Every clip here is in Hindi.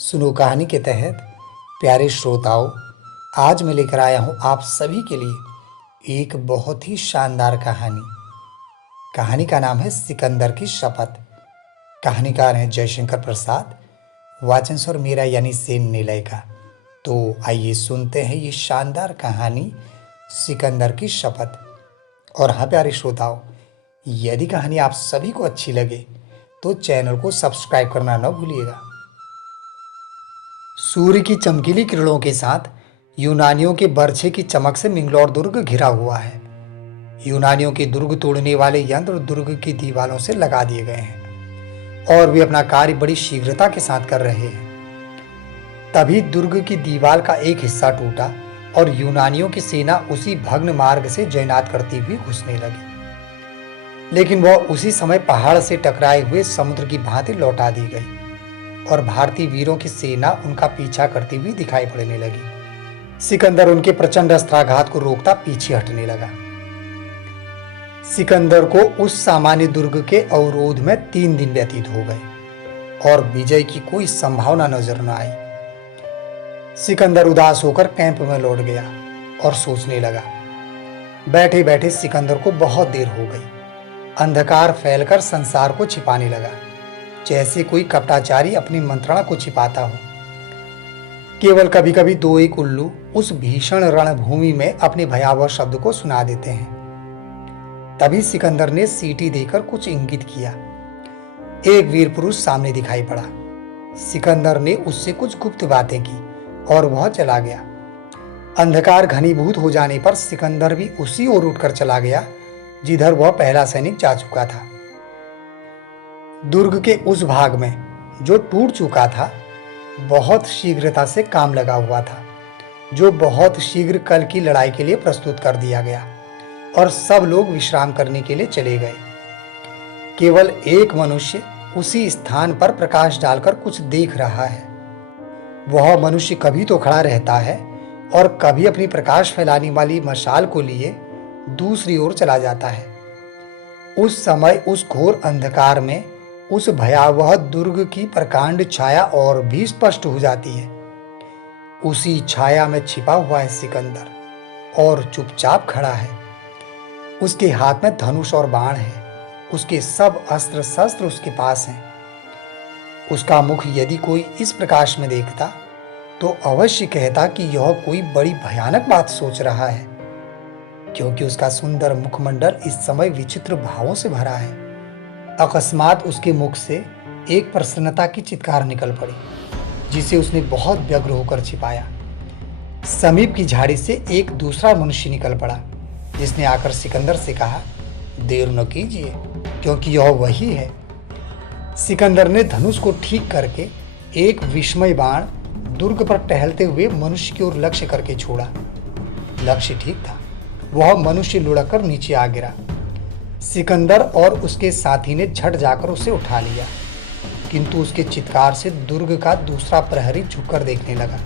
सुनो कहानी के तहत प्यारे श्रोताओं, आज मैं लेकर आया हूं आप सभी के लिए एक बहुत ही शानदार कहानी। कहानी का नाम है सिकंदर की शपथ। कहानीकार हैं जयशंकर प्रसाद, वाचन स्वर मेरा यानी सेन निलय का। तो आइए सुनते हैं ये शानदार कहानी सिकंदर की शपथ। और हाँ प्यारे श्रोताओं, यदि कहानी आप सभी को अच्छी लगे तो चैनल को सब्सक्राइब करना न भूलिएगा। सूर्य की चमकीली किरणों के साथ यूनानियों के बर्छे की चमक से मिंगलोर दुर्ग घिरा हुआ है। यूनानियों के दुर्ग तोड़ने वाले यंत्र दुर्ग की दीवारों से लगा दिए गए हैं और वे अपना कार्य बड़ी शीघ्रता के साथ कर रहे हैं। तभी दुर्ग की दीवार का एक हिस्सा टूटा और यूनानियों की सेना उसी भग्न मार्ग से जयनाद करती हुई घुसने लगी, लेकिन वह उसी समय पहाड़ से टकराए हुए समुद्र की भांति लौटा दी गई और भारतीय वीरों की सेना उनका पीछा करती हुई दिखाई पड़ने लगी। सिकंदर उनके प्रचंड अस्त्राघात को रोकता पीछे हटने लगा। सिकंदर को उस सामान्य दुर्ग के अवरोध में 3 दिन व्यतीत हो गए और विजय की कोई संभावना नजर न आई। सिकंदर उदास होकर कैंप में लौट गया और सोचने लगा। बैठे बैठे सिकंदर को बहुत देर हो गई। अंधकार फैलकर संसार को छिपाने लगा, जैसे कोई कपटाचारी अपनी मंत्रणा को छिपाता हो। केवल कभी कभी 2 एक उल्लू उस भीषण रणभूमि में अपने भयावह शब्द को सुना देते हैं। तभी सिकंदर ने सीटी देकर कुछ इंगित किया। एक वीर पुरुष सामने दिखाई पड़ा। सिकंदर ने उससे कुछ गुप्त बातें की और वह चला गया। अंधकार घनीभूत हो जाने पर सिकंदर भी उसी ओर उठकर चला गया जिधर वह पहला सैनिक जा चुका था। दुर्ग के उस भाग में जो टूट चुका था बहुत शीघ्रता से काम लगा हुआ था, जो बहुत शीघ्र कल की लड़ाई के लिए प्रस्तुत कर दिया गया और सब लोग विश्राम करने के लिए चले गए। केवल एक मनुष्य उसी स्थान पर प्रकाश डालकर कुछ देख रहा है। वह मनुष्य कभी तो खड़ा रहता है और कभी अपनी प्रकाश फैलाने वाली मशाल को लिए दूसरी ओर चला जाता है। उस समय उस घोर अंधकार में उस भयावह दुर्ग की प्रकांड छाया और भी स्पष्ट हो जाती है। उसी छाया में छिपा हुआ है सिकंदर और चुपचाप खड़ा है। उसके हाथ में धनुष और बाण है। उसके सब अस्त्र शस्त्र उसके पास हैं। उसका मुख यदि कोई इस प्रकाश में देखता तो अवश्य कहता कि यह कोई बड़ी भयानक बात सोच रहा है, क्योंकि उसका सुंदर मुखमंडल इस समय विचित्र भावों से भरा है। अकस्मात उसके मुख से एक प्रसन्नता की चित्कार निकल पड़ी, जिसे उसने बहुत व्यग्र होकर छिपाया। समीप की झाड़ी से एक दूसरा मनुष्य निकल पड़ा, जिसने आकर सिकंदर से कहा, देर न कीजिए, क्योंकि यह वही है। सिकंदर ने धनुष को ठीक करके एक विस्मय बाण दुर्ग पर टहलते हुए मनुष्य की ओर लक्ष्य करके छोड़ा। लक्ष्य ठीक था। वह मनुष्य लुढ़क कर नीचे आ गिरा। सिकंदर और उसके साथी ने झट जाकर उसे उठा लिया, किंतु उसके चित्कार से दुर्ग का दूसरा प्रहरी झुककर देखने लगा।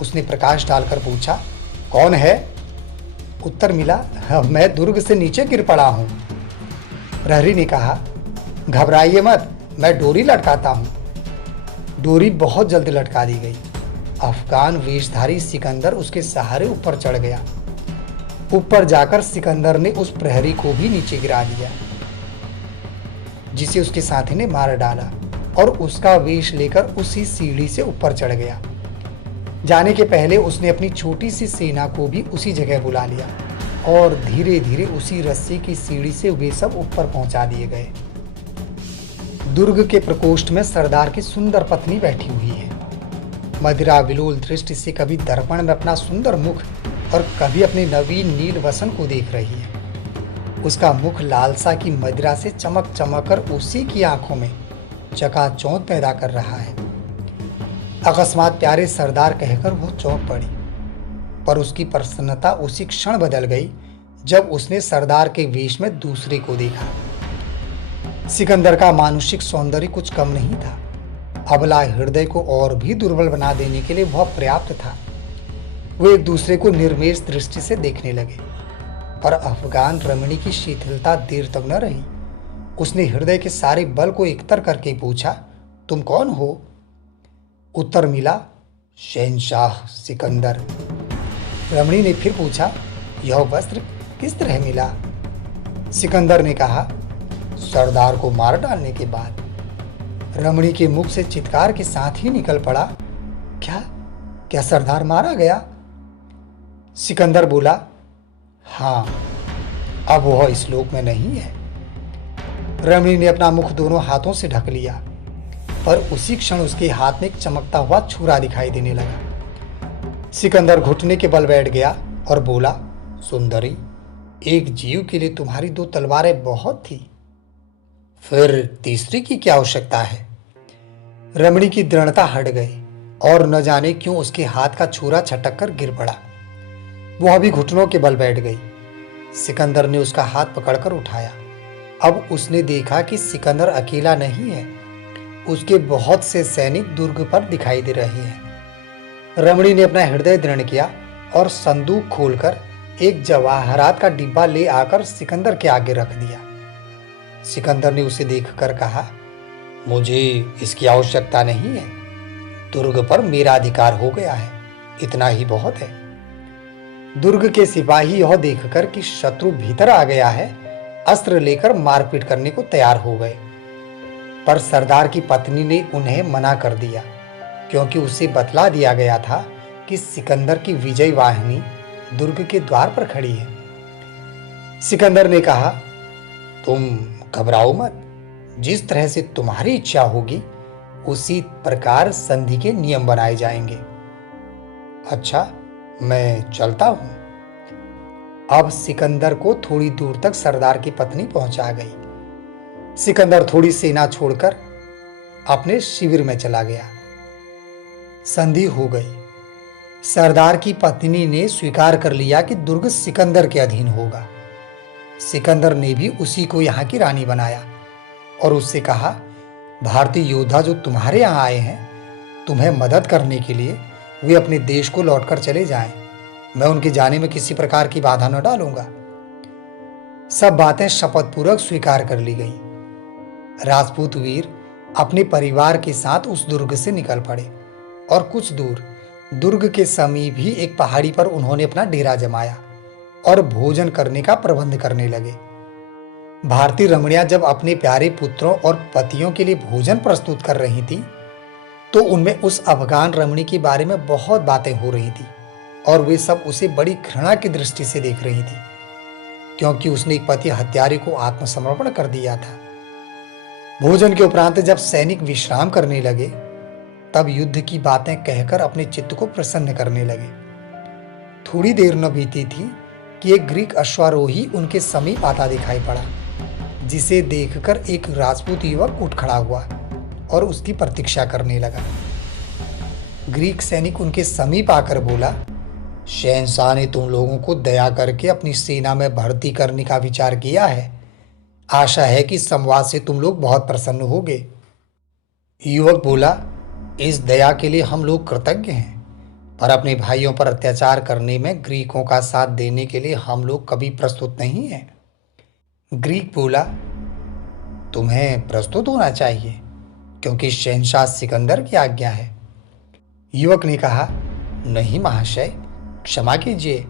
उसने प्रकाश डालकर पूछा, कौन है? उत्तर मिला, मैं दुर्ग से नीचे गिर पड़ा हूं। प्रहरी ने कहा, घबराइए मत, मैं डोरी लटकाता हूं। डोरी बहुत जल्द लटका दी गई। अफगान वेशधारी सिकंदर उसके सहारे ऊपर चढ़ गया। ऊपर जाकर सिकंदर ने उस प्रहरी को भी नीचे गिरा दिया, जिसे उसके साथी ने मार डाला और उसका वेश लेकर उसी सीढ़ी से ऊपर चढ़ गया। जाने के पहले उसने अपनी छोटी सी सेना को भी उसी जगह बुला लिया और धीरे धीरे उसी रस्सी की सीढ़ी से वे सब ऊपर पहुंचा दिए गए। दुर्ग के प्रकोष्ठ में सरदार की सुंदर पत्नी बैठी हुई है। मदिरा विलोल दृष्टि से कभी दर्पण में अपना सुंदर मुख और कभी अपने नवीन नील वसन को देख रही है। उसका मुख लालसा की मदिरा से चमक चमक कर उसी की आंखों में चकाचौंध पैदा कर रहा है। अकस्मात प्यारे सरदार कहकर वो चौंक पड़ी, पर उसकी प्रसन्नता उसी क्षण बदल गई जब उसने सरदार के वेश में दूसरे को देखा। सिकंदर का मानुषिक सौंदर्य कुछ कम नहीं था। अबला हृदय को और भी दुर्बल बना देने के लिए वह पर्याप्त था। वे एक दूसरे को निर्मेष दृष्टि से देखने लगे, पर अफगान रमणी की शिथिलता देर तक न रही। उसने हृदय के सारे बल को एकत्र करके पूछा, तुम कौन हो? उत्तर मिला, शहंशाह सिकंदर। रमणी ने फिर पूछा, यह वस्त्र किस तरह मिला? सिकंदर ने कहा, सरदार को मार डालने के बाद। रमणी के मुख से चित्कार के साथ ही निकल पड़ा, क्या क्या सरदार मारा गया? सिकंदर बोला, हाँ, अब वह इस लोक में नहीं है। रमणी ने अपना मुख दोनों हाथों से ढक लिया, पर उसी क्षण उसके हाथ में एक चमकता हुआ छुरा दिखाई देने लगा। सिकंदर घुटने के बल बैठ गया और बोला, सुंदरी, एक जीव के लिए तुम्हारी 2 तलवारें बहुत थी, फिर तीसरी की क्या आवश्यकता है? रमणी की दृढ़ता हट गई और न जाने क्यों उसके हाथ का छुरा छटक कर गिर पड़ा। वह भी घुटनों के बल बैठ गई। सिकंदर ने उसका हाथ पकड़कर उठाया। अब उसने देखा कि सिकंदर अकेला नहीं है, उसके बहुत से सैनिक दुर्ग पर दिखाई दे रहे हैं। रमणी ने अपना हृदय दृढ़ किया और संदूक खोलकर एक जवाहरात का डिब्बा ले आकर सिकंदर के आगे रख दिया। सिकंदर ने उसे देखकर कहा, मुझे इसकी आवश्यकता नहीं है, दुर्ग पर मेरा अधिकार हो गया है, इतना ही बहुत है। दुर्ग के सिपाही यह देखकर कि शत्रु भीतर आ गया है, अस्त्र लेकर मारपीट करने को तैयार हो गए, पर सरदार की पत्नी ने उन्हें मना कर दिया, क्योंकि उसे बतला दिया गया था कि सिकंदर की विजय वाहिनी दुर्ग के द्वार पर खड़ी है। सिकंदर ने कहा, तुम घबराओ मत, जिस तरह से तुम्हारी इच्छा होगी उसी प्रकार संधि के नियम बनाए जाएंगे। अच्छा, मैं चलता हूं। अब सिकंदर को थोड़ी दूर तक सरदार की पत्नी पहुंचा गई। सिकंदर थोड़ी सेना छोड़कर अपने शिविर में चला गया। संधि हो गई। सरदार की पत्नी ने स्वीकार कर लिया कि दुर्ग सिकंदर के अधीन होगा। सिकंदर ने भी उसी को यहाँ की रानी बनाया और उससे कहा, भारतीय योद्धा जो तुम्हारे यहाँ आए हैं, तुम्हें मदद करने के लिए वे अपने देश को लौटकर चले जाएं। मैं उनके जाने में किसी प्रकार की बाधा न डालूंगा। सब बातें शपथपूर्वक स्वीकार कर ली गई। राजपूत वीर अपने परिवार के साथ उस दुर्ग से निकल पड़े और कुछ दूर दुर्ग के समीप ही एक पहाड़ी पर उन्होंने अपना डेरा जमाया और भोजन करने का प्रबंध करने लगे। भारतीय रमणियां जब अपने प्यारे पुत्रों और पतियों के लिए भोजन प्रस्तुत कर रही थी, तो उनमें उस अफगान रमणी के बारे में बहुत बातें हो रही थी और वे सब उसे बड़ी घृणा की दृष्टि से देख रही थी, क्योंकि उसने एक पति हत्यारे को आत्मसमर्पण कर दिया था। भोजन के उपरांत जब सैनिक विश्राम करने लगे, तब युद्ध की बातें कहकर अपने चित्त को प्रसन्न करने लगे। थोड़ी देर न बीती थी कि एक ग्रीक अश्वारोही उनके समीप आता दिखाई पड़ा, जिसे देखकर एक राजपूत युवक उठ खड़ा हुआ और उसकी प्रतीक्षा करने लगा। ग्रीक सैनिक उनके समीप आकर बोला, शहंशाह ने तुम लोगों को दया करके अपनी सेना में भर्ती करने का विचार किया है। आशा है कि संवाद से तुम लोग बहुत प्रसन्न होगे। युवक बोला, इस दया के लिए हम लोग कृतज्ञ हैं, पर अपने भाइयों पर अत्याचार करने में ग्रीकों का साथ देने के लिए हम लोग कभी प्रस्तुत नहीं हैं। ग्रीक बोला, तुम्हें प्रस्तुत होना चाहिए, क्योंकि शहंशाह सिकंदर की आज्ञा है। युवक ने कहा, नहीं महाशय, क्षमा कीजिए,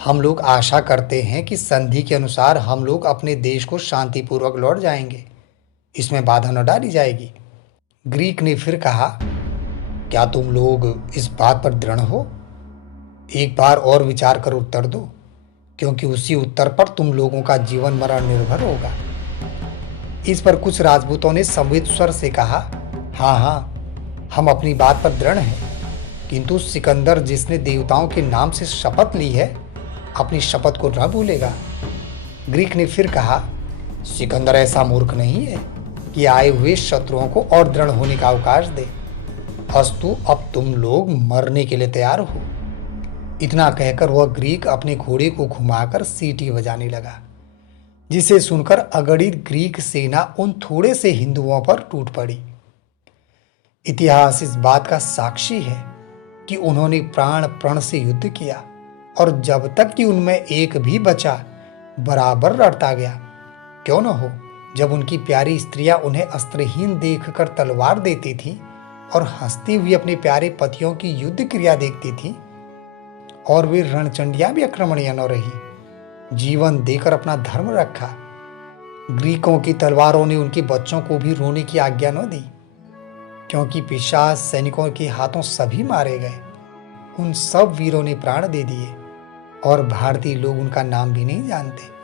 हम लोग आशा करते हैं कि संधि के अनुसार हम लोग अपने देश को शांतिपूर्वक लौट जाएंगे, इसमें बाधा न डाली जाएगी। ग्रीक ने फिर कहा, क्या तुम लोग इस बात पर दृढ़ हो? एक बार और विचार कर उत्तर दो, क्योंकि उसी उत्तर पर तुम लोगों का जीवन मरण निर्भर होगा। इस पर कुछ राजपूतों ने संवित स्वर से कहा, हाँ हाँ, हम अपनी बात पर दृढ़ हैं, किंतु सिकंदर जिसने देवताओं के नाम से शपथ ली है, अपनी शपथ को न भूलेगा। ग्रीक ने फिर कहा, सिकंदर ऐसा मूर्ख नहीं है कि आए हुए शत्रुओं को और दृढ़ होने का अवकाश दे। अस्तु, अब तुम लोग मरने के लिए तैयार हो। इतना कहकर वह ग्रीक अपने घोड़े को घुमाकर सीटी बजाने लगा, जिसे सुनकर अगणित ग्रीक सेना उन थोड़े से हिंदुओं पर टूट पड़ी। इतिहास इस बात का साक्षी है कि उन्होंने प्राण प्रण से युद्ध किया और जब तक कि उनमें एक भी बचा बराबर लड़ता गया। क्यों न हो, जब उनकी प्यारी स्त्रियां उन्हें अस्त्रहीन देखकर तलवार देती थी, और हंसती हुई अपने प्यारे पतियों की युद्ध क्रिया देखती थी, और वे रणचंडियां भी अक्रमणीय न रही, जीवन देकर अपना धर्म रखा। ग्रीकों की तलवारों ने उनके बच्चों को भी रोने की आज्ञा न दी, क्योंकि पिशाच सैनिकों के हाथों सभी मारे गए। उन सब वीरों ने प्राण दे दिए और भारतीय लोग उनका नाम भी नहीं जानते।